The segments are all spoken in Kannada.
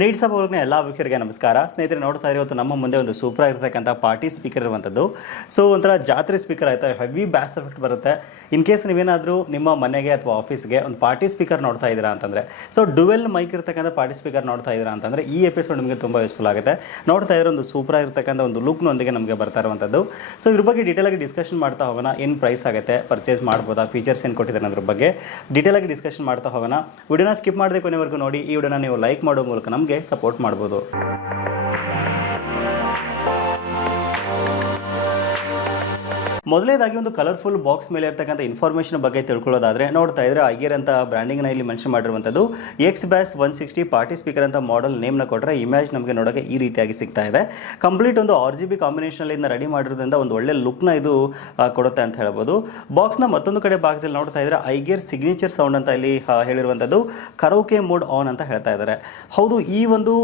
ನೀಡ್ಸ್ ಅವ್ರಿಗೆ ಎಲ್ಲ ವೀಕ್ಷರಿಗೆ ನಮಸ್ಕಾರ. ಸ್ನೇಹಿತರೆ, ನೋಡ್ತಾ ಇರೋದು ನಮ್ಮ ಮುಂದೆ ಒಂದು ಸೂಪರ್ ಆಗಿರ್ತಕ್ಕಂಥ ಪಾರ್ಟಿ ಸ್ಪೀಕರ್ ಇರುವಂಥದ್ದು. ಸೊ ಒಂಥರ ಜಾತ್ರೆ ಸ್ಪೀಕರ್ ಆಯಿತಾ? ಹೆವಿ ಬ್ಯಾಸ್ ಎಫೆಕ್ಟ್ ಬರುತ್ತೆ. ಇನ್ ಕೇಸ್ ನೀವೇನಾದರೂ ನಿಮ್ಮ ಮನೆಗೆ ಅಥವಾ ಆಫೀಸ್ಗೆ ಒಂದು ಪಾರ್ಟಿ ಸ್ಪೀಕರ್ ನೋಡ್ತಾ ಇದ್ದೀರಾ ಅಂತಂದರೆ ಸೊ ಡುವೆಲ್ ಮೈಕ್ ಇರ್ತಕ್ಕಂಥ ಪಾರ್ಟಿ ಸ್ಪೀಕರ್ ನೋಡ್ತಾ ಇದ್ದೀರಾ ಅಂತಂದರೆ, ಈ ಎಪಿಸೋಡ್ ನಿಮಗೆ ತುಂಬ ಯೂಸ್ಫುಲ್ ಆಗುತ್ತೆ. ನೋಡ್ತಾ ಇರೋ ಒಂದು ಸೂಪರ್ ಆಗಿರ್ತಕ್ಕಂಥ ಒಂದು ಲುಕ್ನೊಂದಿಗೆ ನಮಗೆ ಬರ್ತಾ ಇರುವಂಥದ್ದು. ಸೊ ಇದ್ರ ಬಗ್ಗೆ ಡೀಟೇಲ್ ಆಗಿ ಡಿಸ್ಕಷನ್ ಮಾಡ್ತಾ ಹೋಗೋಣ. ಏನು ಪ್ರೈಸ್ ಆಗುತ್ತೆ? ಪರ್ಚೇಸ್ ಮಾಡ್ಬೋದಾ? ಫೀಚರ್ಸ್ ಏನು ಕೊಟ್ಟಿದ್ದಾರೆ ಅದ್ರ ಬಗ್ಗೆ ಡೀಟೇಲ್ ಆಗಿ ಡಿಸ್ಕಷನ್ ಮಾಡ್ತಾ ಹೋಗೋಣ. ವಿಡಿಯೋನ ಸ್ಕಿಪ್ ಮಾಡದೆ ಕೊನೆವರೆಗೂ ನೋಡಿ. ಈ ವಿಡಿಯೋನ ನೀವು ಲೈಕ್ ಮಾಡೋ ಮೂಲಕ ನಮಗೆ ಸಪೋರ್ಟ್ ಮಾಡ್ಬೋದು. ಮೊದಲನೇದಾಗಿ ಒಂದು ಕಲರ್ಫುಲ್ ಬಾಕ್ಸ್ ಮೇಲೆ ಇರ್ತಕ್ಕಂಥ ಇನ್ಫಾರ್ಮೇಷನ್ ಬಗ್ಗೆ ತಿಳ್ಕೊಳ್ಳೋದಾದ್ರೆ ನೋಡ್ತಾ ಇದ್ರೆ ಐಗೇರ್ ಅಂತ ಬ್ರ್ಯಾಂಡಿಂಗ್ನ ಇಲ್ಲಿ ಮೆನ್ಷನ್ ಮಾಡಿರುವಂಥದ್ದು X bass one sixty party speaker ಅಂತ ಮಾಡೆಲ್ ನೇಮ್ನ ಕೊಟ್ಟರೆ ಇಮೇಜ್ ನಮಗೆ ನೋಡೋಕೆ ಈ ರೀತಿಯಾಗಿ ಸಿಗ್ತಾ ಇದೆ. ಕಂಪ್ಲೀಟ್ ಒಂದು ಆರ್ ಜಿ ಬಿ ಕಾಂಬಿನೇಷನಲ್ಲಿ ರೆಡಿ ಮಾಡಿರೋದ್ರಿಂದ ಒಂದು ಒಳ್ಳೆ ಲುಕ್ನ ಇದು ಕೊಡುತ್ತೆ ಅಂತ ಹೇಳ್ಬೋದು. ಬಾಕ್ಸ್ನ ಮತ್ತೊಂದು ಕಡೆ ಭಾಗದಲ್ಲಿ ನೋಡ್ತಾ ಇದ್ರೆ ಐಗಿಯರ್ ಸಿಗ್ನೇಚರ್ ಸೌಂಡ್ ಅಂತ ಇಲ್ಲಿ ಹೇಳಿರುವಂಥದ್ದು ಕರೋಕೆ ಮೋಡ್ ಆನ್ ಅಂತ ಹೇಳ್ತಾ ಇದ್ದಾರೆ. ಹೌದು, ಈ ಒಂದು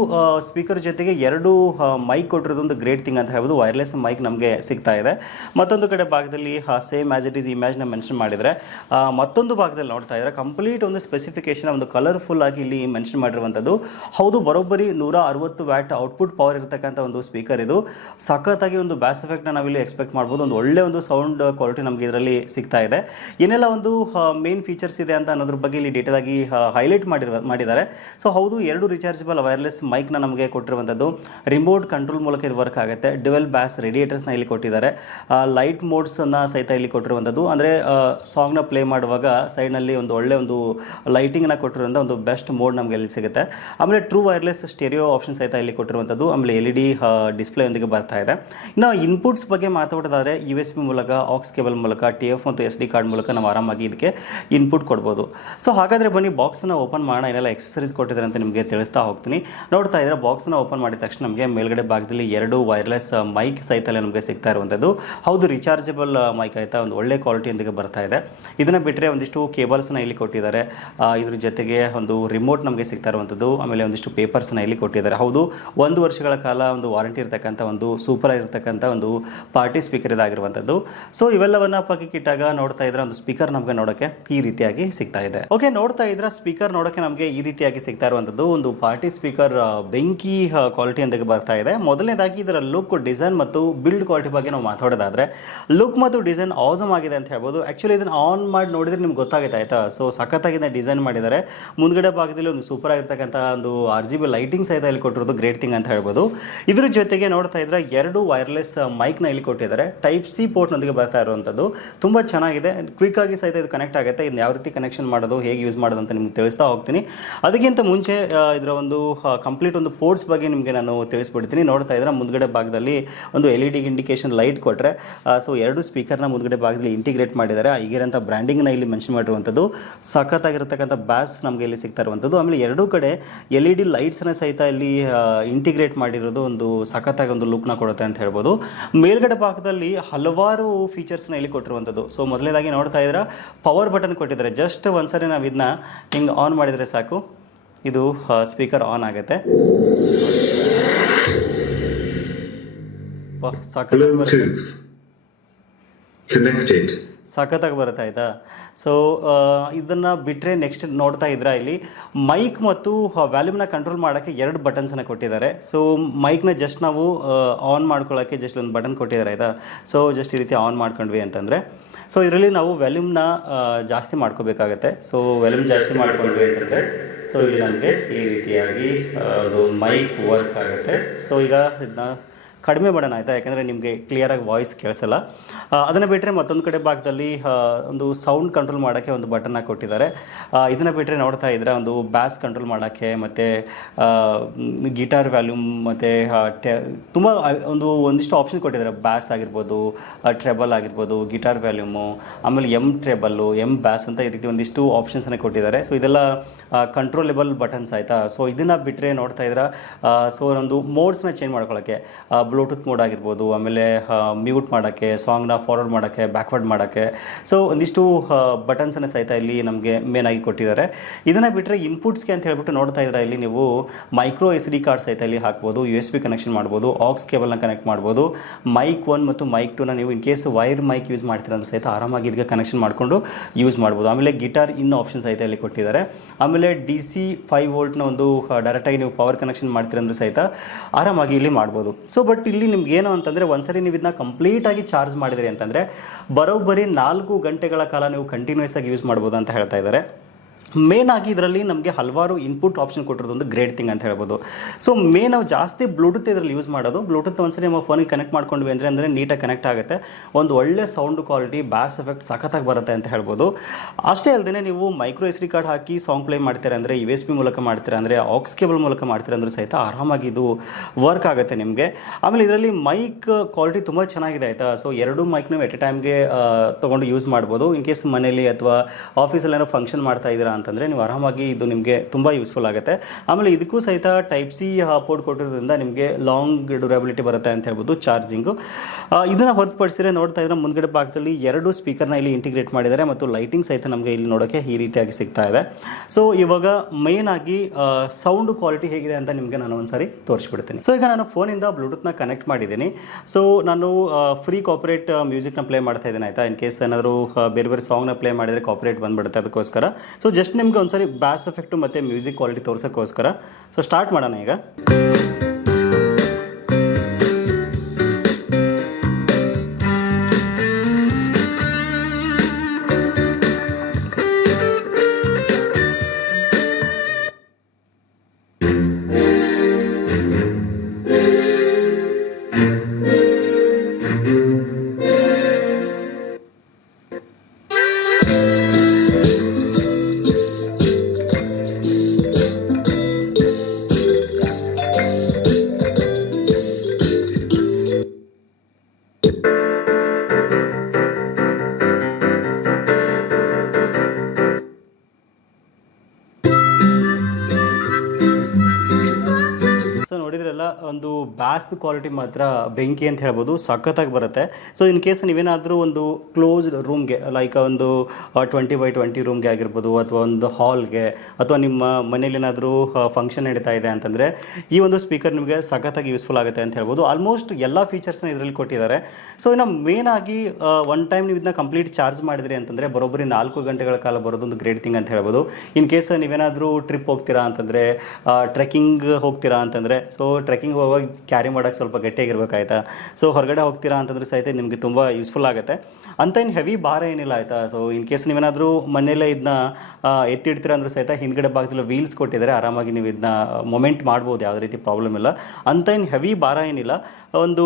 ಸ್ಪೀಕರ್ ಜೊತೆಗೆ ಎರಡು ಮೈಕ್ ಕೊಟ್ಟಿರೋದು ಒಂದು ಗ್ರೇಟ್ ಥಿಂಗ್ ಅಂತ ಹೇಳ್ಬೋದು. ವೈರ್ಲೆಸ್ ಮೈಕ್ ನಮಗೆ ಸಿಗ್ತಾ ಇದೆ. ಮತ್ತೊಂದು ಕಡೆ ಭಾಗದಲ್ಲಿ ಸೇಮ್ ಆಸ್ ಇಟ್ ಈಸ್ನ ಮೆನ್ಷನ್ ಮಾಡಿದರೆ ಮತ್ತೊಂದು ಭಾಗದಲ್ಲಿ ನೋಡ್ತಾ ಇದ್ದಾರೆ ಕಂಪ್ಲೀಟ್ ಒಂದು ಸ್ಪೆಸಿಫಿಕೇಶನ್ ಒಂದು ಕಲರ್ಫುಲ್ ಆಗಿ ಇಲ್ಲಿ ಮೆನ್ಷನ್ ಮಾಡಿರುವಂಥದ್ದು. ಹೌದು, ಬರೋಬ್ಬರಿ ನೂರ ಅರವತ್ತು ವ್ಯಾಟ್ ಔಟ್ಪುಟ್ ಪವರ್ ಇರತಕ್ಕಂಥ ಒಂದು ಸ್ಪೀಕರ್ ಇದು. ಸಖತ್ತಾಗಿ ಒಂದು ಬ್ಯಾಸ್ ಎಫೆಕ್ಟ್ನ ನಾವಿಲ್ಲಿ ಎಕ್ಸ್ಪೆಕ್ಟ್ ಮಾಡ್ಬೋದು. ಒಂದು ಒಳ್ಳೆ ಒಂದು ಸೌಂಡ್ ಕ್ವಾಲಿಟಿ ನಮಗೆ ಇದರಲ್ಲಿ ಸಿಗ್ತಾ ಇದೆ. ಏನೆಲ್ಲ ಒಂದು ಮೇನ್ ಫೀಚರ್ಸ್ ಇದೆ ಅಂತ ಅನ್ನೋದ್ರ ಬಗ್ಗೆ ಇಲ್ಲಿ ಡೀಟೇಲ್ ಆಗಿ ಹೈಲೈಟ್ ಮಾಡಿದ್ದಾರೆ. ಸೊ ಹೌದು, ಎರಡು ರಿಚಾರ್ಜಬಲ್ ವೈರ್ಲೆಸ್ ಮೈಕ್ನ ನಮಗೆ ಕೊಟ್ಟಿರುವಂಥದ್ದು. ರಿಮೋಟ್ ಕಂಟ್ರೋಲ್ ಮೂಲಕ ಇದು ವರ್ಕ್ ಆಗುತ್ತೆ. ಡ್ಯುವೆಲ್ ಬ್ಯಾಸ್ ರೇಡಿಯೇಟರ್ಸ್ನ ಇಲ್ಲಿ ಕೊಟ್ಟಿದ್ದಾರೆ. ಲೈಟ್ ಮೋಡ್ಸನ್ನು ಸಹಿತ ಇಲ್ಲಿ ಕೊಟ್ಟಿರುವಂಥದ್ದು. ಅಂದರೆ ಸಾಂಗ್ನ ಪ್ಲೇ ಮಾಡುವಾಗ ಸೈಡ್ನಲ್ಲಿ ಒಂದು ಒಳ್ಳೆ ಒಂದು ಲೈಟಿಂಗ್ನ ಕೊಟ್ಟಿರುವಂಥ ಒಂದು ಬೆಸ್ಟ್ ಮೋಡ್ ನಮಗೆ ಇಲ್ಲಿ ಸಿಗುತ್ತೆ. ಆಮೇಲೆ ಟ್ರೂ ವೈರ್ಲೆಸ್ ಸ್ಟೆರಿಯೋ ಆಪ್ಷನ್ ಸಹಿತ ಇಲ್ಲಿ ಕೊಟ್ಟಿರುವಂಥದ್ದು. ಆಮೇಲೆ ಎಲ್ ಇ ಡಿ ಡಿಸ್ಪ್ಲೇಯೊಂದಿಗೆ ಬರ್ತಾ ಇದೆ. ಇನ್ನು ಇನ್ಪುಟ್ಸ್ ಬಗ್ಗೆ ಮಾತಾಡೋದಾದರೆ ಯು ಎಸ್ ಬಿ ಮೂಲಕ ಆಕ್ಸ್ ಕೇಬಲ್ ಮೂಲಕ ಟಿ ಎಫ್ ಮತ್ತು ಎಸ್ ಡಿ ಕಾರ್ಡ್ ಮೂಲಕ ನಾವು ಆರಾಮಾಗಿ ಇದಕ್ಕೆ ಇನ್ಪುಟ್ ಕೊಡ್ಬೋದು. ಸೊ ಹಾಗಾದರೆ ಬನ್ನಿ ಬಾಕ್ಸನ್ನು ಓಪನ್ ಮಾಡೋಣ. ಏನೆಲ್ಲ ಎಕ್ಸಸರೀಸ್ ಕೊಟ್ಟಿದ್ದಾರೆ ಅಂತ ನಿಮಗೆ ತಿಳಿಸ್ತಾ ಹೋಗ್ತೀನಿ. ನೋಡ್ತಾ ಇದ್ರೆ ಬಾಕ್ಸನ್ನು ಓಪನ್ ಮಾಡಿದ ತಕ್ಷಣ ನಮಗೆ ಮೇಲ್ಗಡೆ ಭಾಗದಲ್ಲಿ ಎರಡು ವೈರ್ಲೆಸ್ ಮೈಕ್ ಸಹಿತ ಅಲ್ಲಿ ನಮಗೆ ಸಿಗ್ತಾ ಇರುವಂಥದ್ದು. ಹೌದು ರಿಚಾರ್ಜಬಲ್ ಮೈಕ್ ಆಯಿತಾ? ಒಂದು ಒಳ್ಳೆ ಕ್ವಾಲಿಟಿಯೊಂದಿಗೆ ಬರ್ತಾ ಇದೆ. ಇದನ್ನು ಬಿಟ್ಟರೆ ಒಂದಿಷ್ಟು ಕೇಬಲ್ಸ್ನ ಇಲ್ಲಿ ಕೊಟ್ಟಿದ್ದಾರೆ. ಇದ್ರ ಜೊತೆಗೆ ಒಂದು ರಿಮೋಟ್ ನಮಗೆ ಸಿಗ್ತಾ ಇರುವಂಥದ್ದು. ಆಮೇಲೆ ಒಂದಿಷ್ಟು ಪೇಪರ್ಸ್ನ ಇಲ್ಲಿ ಕೊಟ್ಟಿದ್ದಾರೆ. ಹೌದು, ಒಂದು ವರ್ಷಗಳ ಕಾಲ ಒಂದು ವಾರಂಟಿ ಇರತಕ್ಕಂಥ ಒಂದು ಸೂಪರ್ ಆಗಿರ್ತಕ್ಕಂಥ ಒಂದು ಪಾರ್ಟಿ ಸ್ಪೀಕರ್ ಇದಾಗಿರುವಂಥದ್ದು. ಸೊ ಇವೆಲ್ಲವನ್ನ ಪಕ್ಕಕ್ಕಿಟ್ಟಾಗ ನೋಡ್ತಾ ಇದ್ರೆ ಒಂದು ಸ್ಪೀಕರ್ ನಮಗೆ ನೋಡೋಕೆ ಈ ರೀತಿಯಾಗಿ ಸಿಗ್ತಾ ಇದೆ. ಓಕೆ ನೋಡ್ತಾ ಇದ್ರೆ ಸ್ಪೀಕರ್ ನೋಡೋಕೆ ನಮಗೆ ಈ ರೀತಿಯಾಗಿ ಸಿಗ್ತಾ ಇರುವಂಥದ್ದು. ಒಂದು ಪಾರ್ಟಿ ಸ್ಪೀಕರ್ ಬೆಂಕಿ ಕ್ವಾಲಿಟಿ ಅಂತ ಬರ್ತಾ ಇದೆ. ಮೊದಲನೇದಾಗಿ ಇದರ ಲುಕ್ ಡಿಸೈನ್ ಮತ್ತು ಬಿಲ್ಡ್ ಕ್ವಾಲಿಟಿ ಬಗ್ಗೆ ನಾವು ಮಾತಾಡೋದಾದ್ರೆ ಲುಕ್ ಮತ್ತು ಡಿಸೈನ್ ಆಸಮ್ ಆಗಿದೆ ಅಂತ ಹೇಳ್ಬೋದು. ಆ್ಯಕ್ಚುಲಿ ಇದನ್ನು ಆನ್ ಮಾಡಿ ನೋಡಿದ್ರೆ ನಿಮ್ಗೆ ಗೊತ್ತಾಗುತ್ತೆ, ಆಯಿತಾ? ಸೊ ಸಖತ್ತಾಗಿದೆ ಡಿಸೈನ್ ಮಾಡಿದ್ದಾರೆ. ಮುಂದ್ಗಡೆ ಭಾಗದಲ್ಲಿ ಒಂದು ಸೂಪರ್ ಆಗಿರ್ತಕ್ಕಂಥ ಒಂದು ಆರ್ ಜಿ ಬಿ ಲೈಟಿಂಗ್ ಸಹಿತ ಇಲ್ಲಿ ಕೊಟ್ಟಿರೋದು ಗ್ರೇಟ್ ಥಿಂಗ್ ಅಂತ ಹೇಳ್ಬೋದು. ಇದ್ರ ಜೊತೆಗೆ ನೋಡ್ತಾ ಇದ್ರೆ ಎರಡು ವೈರ್ಲೆಸ್ ಮೈಕ್ನ ಇಲ್ಲಿ ಕೊಟ್ಟಿದ್ದಾರೆ. ಟೈಪ್ ಸಿ ಪೋರ್ಟ್ನೊಂದಿಗೆ ಬರ್ತಾ ಇರುವಂಥದ್ದು. ತುಂಬ ಚೆನ್ನಾಗಿದೆ. ಕ್ವಿಕ್ ಆಗಿ ಸಹಿತ ಇದು ಕನೆಕ್ಟ್ ಆಗುತ್ತೆ. ಇದನ್ನ ಯಾವ ರೀತಿ ಕನೆಕ್ಷನ್ ಮಾಡೋದು, ಹೇಗೆ ಯೂಸ್ ಮಾಡೋದು ಅಂತ ನಿಮ್ಗೆ ತಿಳಿಸ್ತಾ ಹೋಗ್ತೀನಿ. ಅದಕ್ಕಿಂತ ಮುಂಚೆ ಇದರ ಒಂದು ಕಂಪ್ಲೀಟ್ ಒಂದು ಪೋರ್ಟ್ಸ್ ಬಗ್ಗೆ ನಿಮಗೆ ನಾನು ತಿಳಿಸ್ಬಿಡ್ತೀನಿ. ನೋಡ್ತಾ ಇದ್ರೆ ಮುಂದ್ಗಡೆ ಭಾಗದಲ್ಲಿ ಒಂದು L E D indication light ಕೊಟ್ಟರೆ ಸೊ ಎರಡು ಸ್ಪೀಕರ್ನ ಮುಂದ್ಗಡೆ ಭಾಗದಲ್ಲಿ ಇಂಟಿಗ್ರೇಟ್ ಮಾಡಿದ್ದಾರೆ. ಈಗಿರೋಂಥ ಬ್ರ್ಯಾಂಡಿಂಗ್ನ ಇಲ್ಲಿ ಮೆನ್ಷನ್ ಮಾಡಿರುವಂಥದ್ದು ಸಖತ್ತಾಗಿರತಕ್ಕಂಥ ಬ್ಯಾಸ್ ನಮಗೆ ಇಲ್ಲಿ ಸಿಗ್ತಾ ಇರುವಂಥದ್ದು. ಆಮೇಲೆ ಎರಡೂ ಕಡೆ ಎಲ್ ಇ ಡಿ ಲೈಟ್ಸ್ನ ಸಹಿತ ಇಲ್ಲಿ ಇಂಟಿಗ್ರೇಟ್ ಮಾಡಿರೋದು ಒಂದು ಸಖತ್ತಾಗಿ ಒಂದು ಲುಕ್ನ ಕೊಡುತ್ತೆ ಅಂತ ಹೇಳ್ಬೋದು. ಮೇಲ್ಗಡೆ ಭಾಗದಲ್ಲಿ ಹಲವಾರು ಫೀಚರ್ಸ್ನ ಇಲ್ಲಿ ಕೊಟ್ಟಿರುವಂಥದ್ದು. ಸೊ ಮೊದಲನೇದಾಗಿ ನೋಡ್ತಾ ಇದ್ರೆ ಪವರ್ ಬಟನ್ ಕೊಟ್ಟಿದ್ದಾರೆ. ಜಸ್ಟ್ ಒಂದ್ಸರಿ ನಾವು ಇದನ್ನ ಹಿಂಗೆ ಆನ್ ಮಾಡಿದರೆ ಸಾಕು. ಇದು ಸ್ಪೀಕರ್ ಆನ್ ಆಗುತ್ತೆ. ವಾಹ್, connected. ಸಖತ್ತಾಗಿ ಬರುತ್ತೆ ಆಯಿತಾ? ಸೊ ಇದನ್ನು ಬಿಟ್ಟರೆ ನೆಕ್ಸ್ಟ್ ನೋಡ್ತಾ ಇದ್ರ ಇಲ್ಲಿ ಮೈಕ್ ಮತ್ತು ವ್ಯಾಲ್ಯೂಮ್ನ ಕಂಟ್ರೋಲ್ ಮಾಡೋಕ್ಕೆ ಎರಡು ಬಟನ್ಸನ್ನು ಕೊಟ್ಟಿದ್ದಾರೆ. ಸೊ ಮೈಕ್ನ ಜಸ್ಟ್ ನಾವು ಆನ್ ಮಾಡ್ಕೊಳ್ಳೋಕ್ಕೆ ಜಸ್ಟ್ ಒಂದು ಬಟನ್ ಕೊಟ್ಟಿದ್ದಾರೆ ಆಯಿತಾ? ಸೊ ಜಸ್ಟ್ ಈ ರೀತಿ ಆನ್ ಮಾಡ್ಕೊಂಡ್ವಿ ಅಂತಂದರೆ. ಸೊ ಇದರಲ್ಲಿ ನಾವು ವ್ಯಾಲ್ಯೂಮ್ನ ಜಾಸ್ತಿ ಮಾಡ್ಕೋಬೇಕಾಗತ್ತೆ. ಸೊ ವ್ಯಾಲ್ಯೂಮ್ ಜಾಸ್ತಿ ಮಾಡ್ಕೊಂಡ್ವಿ ಅಂತಂದರೆ. ಸೊ ಇಲ್ಲಿ ನಮಗೆ ಈ ರೀತಿಯಾಗಿ ಒಂದು ಮೈಕ್ ವರ್ಕ್ ಆಗುತ್ತೆ. ಸೊ ಈಗ ಇದನ್ನ ಕಡಿಮೆ ಮಾಡೋಣ ಆಯಿತಾ? ಯಾಕಂದರೆ ನಿಮಗೆ ಕ್ಲಿಯರಾಗಿ ವಾಯ್ಸ್ ಕೇಳಿಸಲ್ಲ. ಅದನ್ನು ಬಿಟ್ಟರೆ ಮತ್ತೊಂದು ಕಡೆ ಭಾಗದಲ್ಲಿ ಒಂದು ಸೌಂಡ್ ಕಂಟ್ರೋಲ್ ಮಾಡೋಕ್ಕೆ ಒಂದು ಬಟನ್ನ ಕೊಟ್ಟಿದ್ದಾರೆ. ಇದನ್ನು ಬಿಟ್ಟರೆ ನೋಡ್ತಾ ಇದ್ದರೆ ಒಂದು ಬ್ಯಾಸ್ ಕಂಟ್ರೋಲ್ ಮಾಡೋಕ್ಕೆ ಮತ್ತು ಗಿಟಾರ್ ವ್ಯಾಲ್ಯೂಮ್ ಮತ್ತು ಟೆ ತುಂಬ ಒಂದು ಒಂದಿಷ್ಟು ಆಪ್ಷನ್ ಕೊಟ್ಟಿದ್ದಾರೆ. ಬ್ಯಾಸ್ ಆಗಿರ್ಬೋದು ಟ್ರೆಬಲ್ ಆಗಿರ್ಬೋದು ಗಿಟಾರ್ ವ್ಯಾಲ್ಯೂಮು ಆಮೇಲೆ ಎಂ ಟ್ರೆಬಲ್ಲು ಎಂ ಬ್ಯಾಸ್ ಅಂತ ಈ ರೀತಿ ಒಂದಿಷ್ಟು ಆಪ್ಷನ್ಸನ್ನು ಕೊಟ್ಟಿದ್ದಾರೆ. ಸೊ ಇದೆಲ್ಲ ಕಂಟ್ರೋಲೆಬಲ್ ಬಟನ್ಸ್ ಆಯಿತಾ? ಸೊ ಇದನ್ನು ಬಿಟ್ಟರೆ ನೋಡ್ತಾ ಇದ್ದೀರಾ ಸೊ ಒಂದು ಮೋಡ್ಸ್ನ ಚೇಂಜ್ ಮಾಡ್ಕೊಳ್ಳೋಕ್ಕೆ ಬ್ಲೂಟೂತ್ ಮೋಡ್ ಆಗಿರ್ಬೋದು, ಆಮೇಲೆ ಮ್ಯೂಟ್ ಮಾಡೋಕ್ಕೆ ಸಾಂಗ್ನ ಫಾರ್ವರ್ಡ್ ಮಾಡೋಕ್ಕೆ ಬ್ಯಾಕ್ವರ್ಡ್ ಮಾಡೋಕ್ಕೆ. ಸೊ ಒಂದಿಷ್ಟು ಬಟನ್ಸನ್ನು ಸಹಿತ ಇಲ್ಲಿ ನಮಗೆ ಮೇನ್ ಆಗಿ ಕೊಟ್ಟಿದ್ದಾರೆ. ಇದನ್ನು ಬಿಟ್ಟರೆ ಇನ್ಪುಟ್ಸ್ಗೆ ಅಂತ ಹೇಳ್ಬಿಟ್ಟು ನೋಡ್ತಾ ಇದ್ರೆ ಇಲ್ಲಿ ನೀವು ಮೈಕ್ರೋ ಎಸ್ ಡಿ ಕಾರ್ಡ್ ಸಹಿತ ಇಲ್ಲಿ ಹಾಕ್ಬೋದು ಯು ಎಸ್ ಬಿ ಕನೆಕ್ಷನ್ ಮಾಡ್ಬೋದು ಆಕ್ಸ್ ಕೇಬಲ್ನ ಕನೆಕ್ಟ್ ಮಾಡ್ಬೋದು ಮೈಕ್ ಒನ್ ಮತ್ತು ಮೈಕ್ ಟೂನ ನೀವು in case wire mic use ಮಾಡ್ತೀರ ಅಂದ್ರೆ ಸಹಿತ ಆರಾಮಾಗಿ ಇದಕ್ಕೆ ಕನೆಕ್ಷನ್ ಮಾಡಿಕೊಂಡು ಯೂಸ್ ಮಾಡ್ಬೋದು. ಆಮೇಲೆ ಗಿಟಾರ್ ಇನ್ ಆಪ್ಷನ್ ಸಹಿತ ಇಲ್ಲಿ ಕೊಟ್ಟಿದ್ದಾರೆ. ಆಮೇಲೆ ಡಿ ಸಿ ಫೈವ್ ವೋಲ್ಟ್ನ ಒಂದು ಡೈರೆಕ್ಟಾಗಿ ನೀವು ಪವರ್ ಕನೆಕ್ಷನ್ ಮಾಡ್ತೀರಂದ್ರೆ ಸಹಿತ ಆರಾಮಾಗಿ ಇಲ್ಲಿ ಮಾಡ್ಬೋದು. ಸೊ ಬಟ್ ಇಲ್ಲಿ ನಿಮ್ಗೆ ಏನು ಅಂತಂದರೆ ಒಂದ್ಸರಿ ನೀವು ಇದನ್ನ ಕಂಪ್ಲೀಟಾಗಿ ಚಾರ್ಜ್ ಮಾಡಿದ್ರಿ ಅಂತಂದರೆ, ಬರೋಬ್ಬರಿ ನಾಲ್ಕು ಗಂಟೆಗಳ ಕಾಲ ನೀವು ಕಂಟಿನ್ಯೂಸ್ ಆಗಿ ಯೂಸ್ ಮಾಡ್ಬೋದು ಅಂತ ಹೇಳ್ತಾ ಇದ್ದಾರೆ. ಮೇನ್ ಆಗಿ ಇದರಲ್ಲಿ ನಮಗೆ ಹಲವಾರು ಇನ್ಪುಟ್ ಆಪ್ಷನ್ ಕೊಟ್ಟಿರೋದು ಒಂದು ಗ್ರೇಟ್ ಥಿಂಗ್ ಅಂತ ಹೇಳ್ಬೋದು. ಸೊ ಮೇನ್ ನಾವು ಜಾಸ್ತಿ ಬ್ಲೂಟೂತ್ ಇದರಲ್ಲಿ ಯೂಸ್ ಮಾಡೋದು. ಬ್ಲೂಟೂತ್ ಒಂದ್ಸರಿ ನಮ್ಮ ಫೋನಿಗೆ ಕನೆಕ್ಟ್ ಮಾಡ್ಕೊಂಡ್ವಿ ಅಂದರೆ ಅಂದರೆ ನೀಟಾಗಿ ಕನೆಕ್ಟ್ ಆಗುತ್ತೆ. ಒಂದು ಒಳ್ಳೆ ಸೌಂಡ್ ಕ್ವಾಲಿಟಿ ಬ್ಯಾಸ್ ಎಫೆಕ್ಟ್ ಸಖತ್ತಾಗಿ ಬರುತ್ತೆ ಅಂತ ಹೇಳ್ಬೋದು. ಅಷ್ಟೇ ಅಲ್ಲದೆ ನೀವು ಮೈಕ್ರೋ ಎಸ್ ಡಿ ಕಾರ್ಡ್ ಹಾಕಿ ಸಾಂಗ್ ಪ್ಲೇ ಮಾಡ್ತೀರಾ ಅಂದರೆ ಯು ಎಸ್ ಪಿ ಮೂಲಕ ಮಾಡ್ತೀರಾ ಅಂದರೆ ಆಕ್ಸ್ ಕೇಬಲ್ ಮೂಲಕ ಮಾಡ್ತೀರಾ ಅಂದ್ರೆ ಸಹಿತ ಆರಾಮಾಗಿ ಇದು ವರ್ಕ್ ಆಗುತ್ತೆ ನಿಮಗೆ. ಆಮೇಲೆ ಇದರಲ್ಲಿ ಮೈಕ್ ಕ್ವಾಲಿಟಿ ತುಂಬ ಚೆನ್ನಾಗಿದೆ ಆಯಿತಾ? ಸೊ ಎರಡು ಮೈಕ್ ನೀವು ಎಟ್ ಎ ಟೈಮ್ಗೆ ತೊಗೊಂಡು ಯೂಸ್ ಮಾಡ್ಬೋದು. ಇನ್ ಕೇಸ್ ಮನೇಲಿ ಅಥವಾ ಆಫೀಸಲ್ಲಿ ಏನೋ ಫಂಕ್ಷನ್ ಮಾಡ್ತಾ ಇದ್ದೀರಾ ಅಂತಂದರೆ ನೀವು ಆರಾಮಾಗಿ ಇದು ನಿಮಗೆ ತುಂಬ ಯೂಸ್ಫುಲ್ ಆಗುತ್ತೆ. ಆಮೇಲೆ ಇದಕ್ಕೂ ಸಹಿತ ಟೈಪ್ ಸಿ ಪೋರ್ಟ್ ಕೊಟ್ಟಿರೋದ್ರಿಂದ ನಿಮಗೆ ಲಾಂಗ್ ಡ್ಯೂರಬಿಲಿಟಿ ಬರುತ್ತೆ ಅಂತ ಹೇಳ್ಬೋದು ಚಾರ್ಜಿಂಗು ಇದನ್ನು ಹೊರತುಪಡಿಸಿದ್ರೆ ನೋಡ್ತಾ ಇದ್ರೆ ಮುಂದ್ಗಡೆ ಭಾಗದಲ್ಲಿ ಎರಡು ಸ್ಪೀಕರ್ನ ಇಲ್ಲಿ ಇಂಟಿಗ್ರೇಟ್ ಮಾಡಿದ್ದಾರೆ ಮತ್ತು ಲೈಟಿಂಗ್ ಸಹಿತ ನಮಗೆ ಇಲ್ಲಿ ನೋಡೋಕ್ಕೆ ಈ ರೀತಿಯಾಗಿ ಸಿಗ್ತಾ ಇದೆ. ಸೊ ಇವಾಗ ಮೇನ್ ಆಗಿ ಸೌಂಡ್ ಕ್ವಾಲಿಟಿ ಹೇಗಿದೆ ಅಂತ ನಿಮಗೆ ನಾನು ಒಂದ್ಸರಿ ತೋರಿಸ್ಬಿಡ್ತೀನಿ. ಸೊ ಈಗ ನಾನು ಫೋನಿಂದ ಬ್ಲೂಟೂತ್ನ ಕನೆಕ್ಟ್ ಮಾಡಿದ್ದೀನಿ. ಸೊ ನಾನು ಫ್ರೀ ಕಾಪರೇಟ್ ಮ್ಯೂಸಿಕ್ನ ಪ್ಲೇ ಮಾಡ್ತಾ ಇದ್ದೀನಿ ಆಯಿತಾ? ಇನ್ ಕೇಸ್ ಏನಾದರೂ ಬೇರೆ ಬೇರೆ ಸಾಂಗ್ನ ಪ್ಲೇ ಮಾಡಿದರೆ ಕಾಪರೇಟ್ ಬಂದ್ಬಿಡುತ್ತೆ ಅದಕ್ಕೋಸ್ಕರ. ಸೊ ಜಸ್ಟ್ ನಿಮ್ಗೆ ಒಂದ್ಸರಿ ಬ್ಯಾಸ್ ಎಫೆಕ್ಟು ಮತ್ತು ಮ್ಯೂಸಿಕ್ ಕ್ವಾಲಿಟಿ ತೋರ್ಸೋಕೋಸ್ಕರ ಸೊ ಸ್ಟಾರ್ಟ್ ಮಾಡೋಣ ಈಗ. ಒಂದು ಬ್ಯಾಸ್ ಕ್ವಾಲಿಟಿ ಮಾತ್ರ ಬೆಂಕಿ ಅಂತ ಹೇಳ್ಬೋದು, ಸಖತ್ತಾಗಿ ಬರುತ್ತೆ. ಸೊ ಇನ್ ಕೇಸ್ ನೀವೇನಾದರೂ ಒಂದು ಕ್ಲೋಸ್ಡ್ ರೂಮ್ಗೆ ಲೈಕ್ ಒಂದು ಟ್ವೆಂಟಿ ಬೈ ಟ್ವೆಂಟಿ ರೂಮ್ಗೆ ಆಗಿರ್ಬೋದು, ಅಥವಾ ಒಂದು ಹಾಲ್ಗೆ ಅಥವಾ ನಿಮ್ಮ ಮನೇಲಿ ಏನಾದರೂ ಫಂಕ್ಷನ್ ನಡೀತಾ ಇದೆ ಅಂತಂದರೆ, ಈ ಒಂದು ಸ್ಪೀಕರ್ ನಿಮಗೆ ಸಖತ್ತಾಗಿ ಯೂಸ್ಫುಲ್ ಆಗುತ್ತೆ ಅಂತ ಹೇಳ್ಬೋದು. ಆಲ್ಮೋಸ್ಟ್ ಎಲ್ಲ ಫೀಚರ್ಸ್ನ ಇದರಲ್ಲಿ ಕೊಟ್ಟಿದ್ದಾರೆ. ಸೊ ಇನ್ನು ಮೇನ್ ಆಗಿ ಒನ್ ಟೈಮ್ ನೀವು ಇದನ್ನ ಕಂಪ್ಲೀಟ್ ಚಾರ್ಜ್ ಮಾಡಿದ್ರಿ ಅಂತಂದರೆ, ಬರೋಬ್ಬರಿ ನಾಲ್ಕು ಗಂಟೆಗಳ ಕಾಲ ಬರೋದು ಒಂದು ಗ್ರೇಟ್ ಥಿಂಗ್ ಅಂತ ಹೇಳ್ಬೋದು. ಇನ್ ಕೇಸ್ ನೀವೇನಾದರೂ ಟ್ರಿಪ್ ಹೋಗ್ತೀರಾ ಅಂತಂದರೆ ಟ್ರೆಕ್ಕಿಂಗ್ ಹೋಗ್ತೀರಾ ಅಂತಂದರೆ ಸೊ ಟ್ರೆಕ್ಕಿಂಗ್ ಹೋಗುವಾಗ ಕ್ಯಾರಿ ಮಾಡೋಕ್ಕೆ ಸ್ವಲ್ಪ ಗಟ್ಟಿಯಾಗಿರ್ಬೇಕಾಯ್ತಾ? ಸೊ ಹೊರಗಡೆ ಹೋಗ್ತೀರಾ ಅಂತಂದ್ರೆ ಸಹಿತ ನಿಮಗೆ ತುಂಬ ಯೂಸ್ಫುಲ್ ಆಗುತ್ತೆ. ಅಂತ ಏನು ಹೆವಿ ಭಾರ ಏನಿಲ್ಲ ಆಯಿತಾ? ಸೊ ಇನ್ ಕೇಸ್ ನೀವೇನಾದರೂ ಮನೆಯಲ್ಲೇ ಇದನ್ನ ಎತ್ತಿಡ್ತೀರಾ ಅಂದ್ರೂ ಸಹಿತ ಹಿಂದ್ಗಡೆ ಭಾಗದಲ್ಲಿ ವೀಲ್ಸ್ ಕೊಟ್ಟಿದ್ದಾರೆ ಆರಾಮಾಗಿ ನೀವು ಇದನ್ನ ಮೊಮೆಂಟ್ ಮಾಡ್ಬೋದು, ಯಾವುದೇ ರೀತಿ ಪ್ರಾಬ್ಲಮ್ ಇಲ್ಲ. ಅಂತ ಏನು ಹೆವಿ ಭಾರ ಏನಿಲ್ಲ. ಒಂದು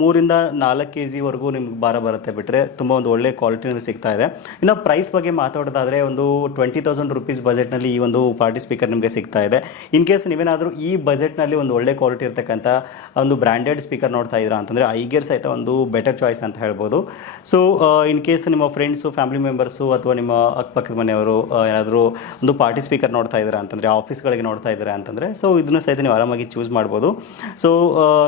ಮೂರಿಂದ ನಾಲ್ಕು ಕೆ ಜಿವರೆಗೂ ನಿಮ್ಗೆ ಭಾರ ಬರುತ್ತೆ ಬಿಟ್ಟರೆ ತುಂಬ ಒಂದು ಒಳ್ಳೆ ಕ್ವಾಲಿಟಿನಲ್ಲಿ ಸಿಗ್ತಾ ಇದೆ. ಇನ್ನು ಪ್ರೈಸ್ ಬಗ್ಗೆ ಮಾತಾಡೋದಾದರೆ ಒಂದು ಟ್ವೆಂಟಿ ತೌಸಂಡ್ ರುಪೀಸ್ ಬಜೆಟ್ನಲ್ಲಿ ಈ ಒಂದು ಪಾರ್ಟಿ ಸ್ಪೀಕರ್ ನಿಮಗೆ ಸಿಗ್ತಾ ಇದೆ. ಇನ್ ಕೇಸ್ ನೀವೇನಾದರೂ ಈ ಬಜೆಟ್ನಲ್ಲಿ ಒಂದು ಒಳ್ಳೆ ಕ್ವಾಲಿಟಿ ಇರ್ತಕ್ಕಂಥ ಒಂದು ಬ್ರ್ಯಾಂಡೆಡ್ ಸ್ಪೀಕರ್ ನೋಡ್ತಾ ಇದ್ದೀರಾ ಅಂತಂದರೆ ಐಗೇರ್ ಸಹಿತ ಒಂದು ಬೆಟರ್ ಚಾಯ್ಸ್ ಅಂತ ಹೇಳ್ಬೋದು. ಸೊ ಇನ್ ಕೇಸ್ ನಿಮ್ಮ ಫ್ರೆಂಡ್ಸು ಫ್ಯಾಮಿಲಿ ಮೆಂಬರ್ಸು ಅಥವಾ ನಿಮ್ಮ ಅಕ್ಕಪಕ್ಕದ ಮನೆಯವರು ಏನಾದರೂ ಒಂದು ಪಾರ್ಟಿ ಸ್ಪೀಕರ್ ನೋಡ್ತಾ ಇದ್ದೀರಾ ಅಂತಂದರೆ ಆಫೀಸ್ಗಳಿಗೆ ನೋಡ್ತಾ ಇದ್ದೀರಾ ಅಂತಂದರೆ ಸೊ ಇದನ್ನು ಸಹಿತ ನೀವು ಆರಾಮಾಗಿ ಚೂಸ್ ಮಾಡ್ಬೋದು. ಸೊ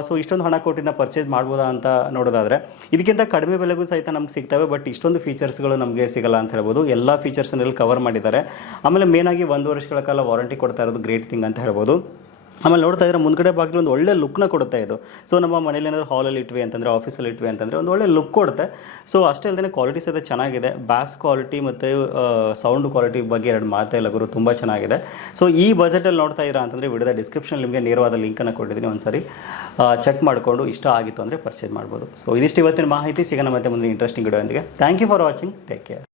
ಸೊ ಇಷ್ಟೊಂದು ಹಣ ಕೊಟ್ಟಿನ ಪರ್ಚೇಸ್ ಮಾಡ್ಬೋದಾ ಅಂತ ನೋಡೋದಾದರೆ, ಇದಕ್ಕಿಂತ ಕಡಿಮೆ ಬೆಲೆಗೂ ಸಹಿತ ನಮ್ಗೆ ಸಿಗ್ತವೆ ಬಟ್ ಇಷ್ಟೊಂದು ಫೀಚರ್ಸ್ಗಳು ನಮಗೆ ಸಿಗಲ್ಲ ಅಂತ ಹೇಳ್ಬೋದು. ಎಲ್ಲ ಫೀಚರ್ಸ್ನಲ್ಲಿ ಕವರ್ ಮಾಡಿದ್ದಾರೆ. ಆಮೇಲೆ ಮೇನಾಗಿ ಒಂದು ವರ್ಷಗಳ ಕಾಲ ವಾರಂಟಿ ಕೊಡ್ತಾ ಇರೋದು ಗ್ರೇಟ್ ಥಿಂಗ್ ಅಂತ ಹೇಳ್ಬೋದು. ಆಮೇಲೆ ನೋಡ್ತಾ ಇದ್ರೆ ಮುಂದ್ಗಡೆ ಬಾಗಿಲು ಒಂದು ಒಳ್ಳೆ ಲುಕ್ನ ಕೊಡುತ್ತೆ ಇದು. ಸೊ ನಮ್ಮ ಮನೇಲಿ ಏನಾದರೂ ಹಾಲಲ್ಲಿ ಇಟ್ವಿ ಅಂತಂದರೆ ಆಫೀಸಲ್ಲಿ ಇಟ್ವಿ ಅಂತಂದರೆ ಒಂದು ಒಳ್ಳೆ ಲುಕ್ ಕೊಡುತ್ತೆ. ಸೊ ಅಷ್ಟೇ ಅಲ್ಲದೆ ಕ್ವಾಲಿಟಿ ಸಹಿತ ಚೆನ್ನಾಗಿದೆ. ಬ್ಯಾಸ್ ಕ್ವಾಲಿಟಿ ಮತ್ತು ಸೌಂಡ್ ಕ್ವಾಲಿಟಿ ಬಗ್ಗೆ ಎರಡು ಮಾತೇ ಇಲ್ಲ ಗುರು, ತುಂಬ ಚೆನ್ನಾಗಿದೆ. ಸೊ ಈ ಬಜೆಟಲ್ಲಿ ನೋಡ್ತಾ ಇದ್ದೀರಾ ಅಂತಂದರೆ ವಿಡಿಯೋದ ಡಿಸ್ಕ್ರಿಪ್ಷನ್ ನಿಮಗೆ ನೇರವಾದ ಲಿಂಕನ್ನು ಕೊಟ್ಟಿದ್ದೀನಿ ಒಂದ್ಸರಿ. ಚೆಕ್ ಮಾಡಿಕೊಂಡು ಇಷ್ಟ ಆಗಿತ್ತು ಅಂದರೆ ಪರ್ಚೇಸ್ ಮಾಡ್ಬೋದು. ಸೊ ಇದಿಷ್ಟು ಇವತ್ತಿನ ಮಾಹಿತಿ. ಸಿಗೋಣ ಮತ್ತೆ ಮುಂದಿನ interesting video thank you for watching take care